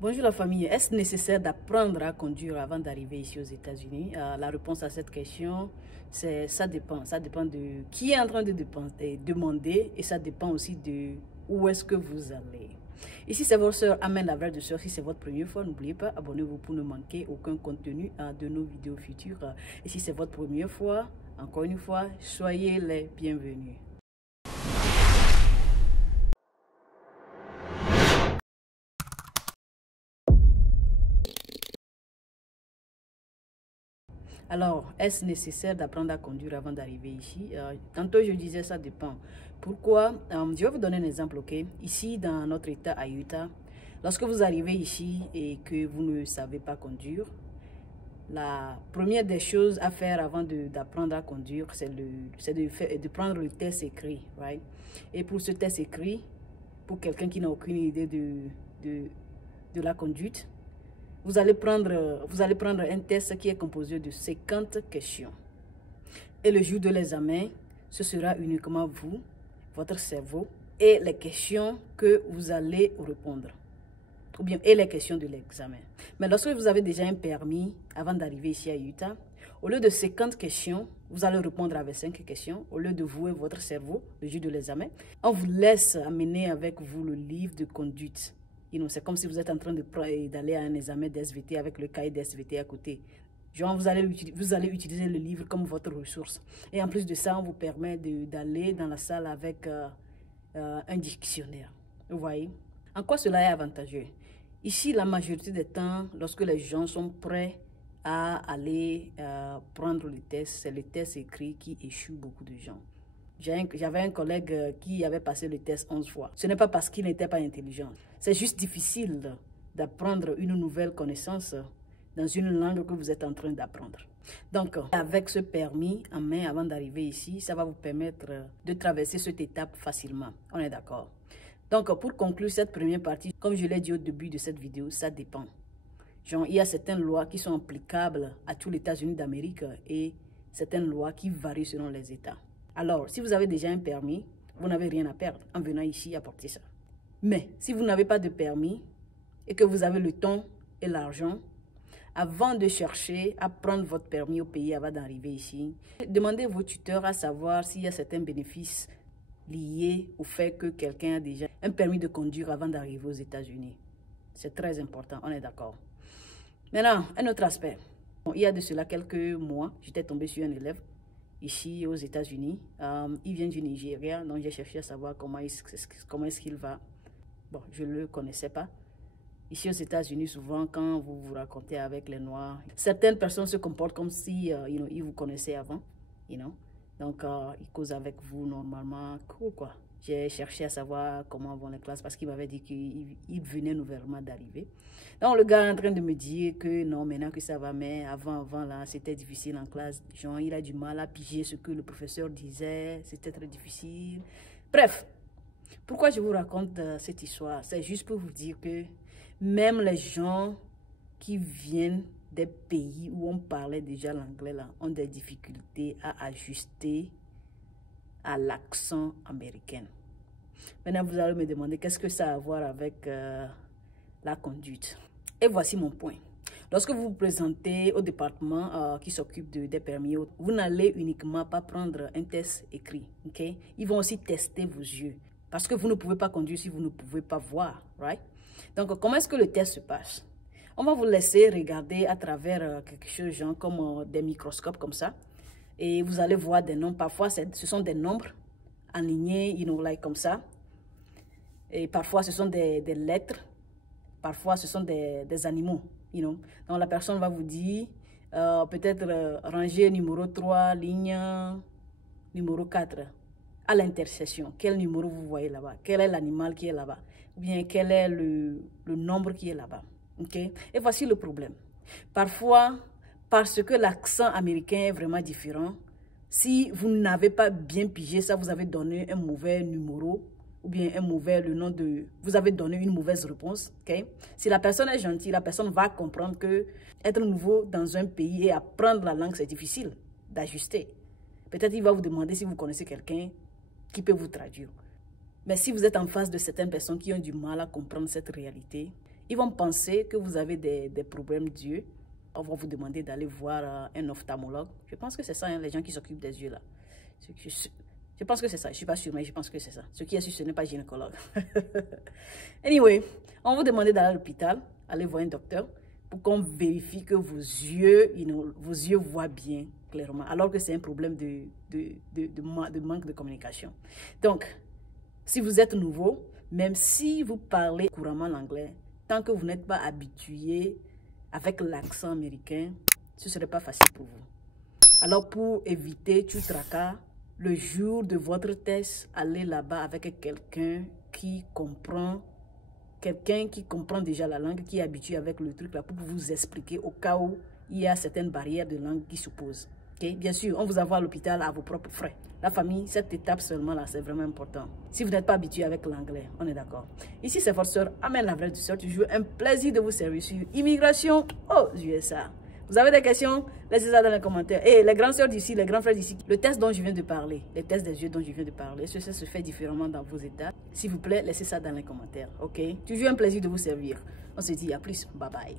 Bonjour la famille, est-ce nécessaire d'apprendre à conduire avant d'arriver ici aux États-Unis? La réponse à cette question, c'est ça dépend. Ça dépend de qui est en train de demander et ça dépend aussi de où est-ce que vous allez. Ici, c'est votre soeur Amen, la vraie de soeur. Si c'est votre première fois, n'oubliez pas, abonnez-vous pour ne manquer aucun contenu de nos vidéos futures. Et si c'est votre première fois, encore une fois, soyez les bienvenus. Alors, est-ce nécessaire d'apprendre à conduire avant d'arriver ici? Tantôt, je disais ça dépend. Pourquoi? Je vais vous donner un exemple, ok? Ici, dans notre état à Utah, lorsque vous arrivez ici et que vous ne savez pas conduire, la première des choses à faire avant d'apprendre à conduire, c'est de prendre le test écrit, right? Et pour ce test écrit, pour quelqu'un qui n'a aucune idée de la conduite, vous allez prendre un test qui est composé de 50 questions. Et le jour de l'examen, ce sera uniquement vous, votre cerveau et les questions que vous allez répondre. Ou bien, et les questions de l'examen. Mais lorsque vous avez déjà un permis avant d'arriver ici à Utah, au lieu de 50 questions, vous allez répondre avec 5 questions. Au lieu de vous et votre cerveau, le jour de l'examen, on vous laisse amener avec vous le livre de conduite. C'est comme si vous êtes en train d'aller à un examen d'SVT avec le cahier d'SVT à côté. Genre, vous allez utiliser le livre comme votre ressource. Et en plus de ça, on vous permet d'aller dans la salle avec un dictionnaire. Vous voyez? En quoi cela est avantageux? Ici, la majorité des temps, lorsque les gens sont prêts à aller prendre le test, c'est le test écrit qui échoue beaucoup de gens. J'avais un collègue qui avait passé le test 11 fois. Ce n'est pas parce qu'il n'était pas intelligent. C'est juste difficile d'apprendre une nouvelle connaissance dans une langue que vous êtes en train d'apprendre. Donc, avec ce permis en main avant d'arriver ici, ça va vous permettre de traverser cette étape facilement. On est d'accord? Donc, pour conclure cette première partie, comme je l'ai dit au début de cette vidéo, ça dépend. Genre, il y a certaines lois qui sont applicables à tous les États-Unis d'Amérique et certaines lois qui varient selon les États. Alors, si vous avez déjà un permis, vous n'avez rien à perdre en venant ici apporter ça. Mais si vous n'avez pas de permis et que vous avez le temps et l'argent, avant de chercher à prendre votre permis au pays avant d'arriver ici, demandez à vos tuteurs à savoir s'il y a certains bénéfices liés au fait que quelqu'un a déjà un permis de conduire avant d'arriver aux États-Unis. C'est très important, on est d'accord. Maintenant, un autre aspect. Il y a de cela quelques mois, j'étais tombée sur un élève ici aux États-Unis. Il vient du Nigeria, donc j'ai cherché à savoir comment est-ce qu'il va. Bon, je ne le connaissais pas. Ici aux États-Unis, souvent, quand vous vous racontez avec les Noirs, certaines personnes se comportent comme si ils vous connaissaient avant. Donc, ils causent avec vous normalement. Cool, quoi. J'ai cherché à savoir comment vont les classes parce qu'il m'avait dit qu'il venait nouvellement d'arriver. Donc, le gars est en train de me dire que non, maintenant que ça va, mais avant là, c'était difficile en classe. Genre, il a du mal à piger ce que le professeur disait. C'était très difficile. Bref, pourquoi je vous raconte cette histoire? C'est juste pour vous dire que même les gens qui viennent des pays où on parlait déjà l'anglais là ont des difficultés à ajuster à l'accent américain. Maintenant, vous allez me demander qu'est-ce que ça a à voir avec la conduite. Et voici mon point. Lorsque vous vous présentez au département qui s'occupe des permis, vous n'allez uniquement pas prendre un test écrit. Okay? Ils vont aussi tester vos yeux. Parce que vous ne pouvez pas conduire si vous ne pouvez pas voir. Right? Donc, comment est-ce que le test se passe? On va vous laisser regarder à travers quelque chose genre comme des microscopes comme ça. Et vous allez voir des nombres. Parfois, ce sont des nombres alignés, comme ça. Et parfois, ce sont des lettres. Parfois, ce sont des animaux. Donc, la personne va vous dire, peut-être rangée numéro 3, ligne numéro 4, à l'intersection. Quel numéro vous voyez là-bas? Quel est l'animal qui est là-bas? Ou bien, quel est le nombre qui est là-bas? Okay? Et voici le problème. Parfois, parce que l'accent américain est vraiment différent, si vous n'avez pas bien pigé ça, vous avez donné un mauvais numéro ou bien vous avez donné une mauvaise réponse. Okay? Si la personne est gentille, la personne va comprendre que être nouveau dans un pays et apprendre la langue, c'est difficile d'ajuster. Peut-être il va vous demander si vous connaissez quelqu'un qui peut vous traduire. Mais si vous êtes en face de certaines personnes qui ont du mal à comprendre cette réalité, Ils vont penser que vous avez des problèmes d'yeux. On va vous demander d'aller voir un ophtalmologue. Je pense que c'est ça, hein, les gens qui s'occupent des yeux là. Je pense que c'est ça. Je ne suis pas sûre, mais je pense que c'est ça. Ce qui est sûr, ce n'est pas gynécologue. Anyway, on va vous demander d'aller à l'hôpital, aller voir un docteur pour qu'on vérifie que vos yeux voient bien clairement, alors que c'est un problème de manque de communication. Donc, si vous êtes nouveau, même si vous parlez couramment l'anglais, tant que vous n'êtes pas habitué avec l'accent américain, ce ne serait pas facile pour vous. Alors, pour éviter tout tracas, le jour de votre test, allez là-bas avec quelqu'un qui comprend déjà la langue, qui est habitué avec le truc là, pour vous expliquer au cas où il y a certaines barrières de langue qui se posent. Okay? Bien sûr, on vous envoie à l'hôpital à vos propres frais. La famille, cette étape seulement là, c'est vraiment important. Si vous n'êtes pas habitué avec l'anglais, on est d'accord. Ici, c'est votre soeur Amel, la vraie du soeur. Toujours un plaisir de vous servir sur Immigration aux USA. Vous avez des questions? Laissez ça dans les commentaires. Et les grandes sœurs d'ici, les grands frères d'ici, le test dont je viens de parler, les tests des yeux dont je viens de parler, ceci se fait différemment dans vos états. S'il vous plaît, laissez ça dans les commentaires, ok? Toujours un plaisir de vous servir. On se dit à plus. Bye bye.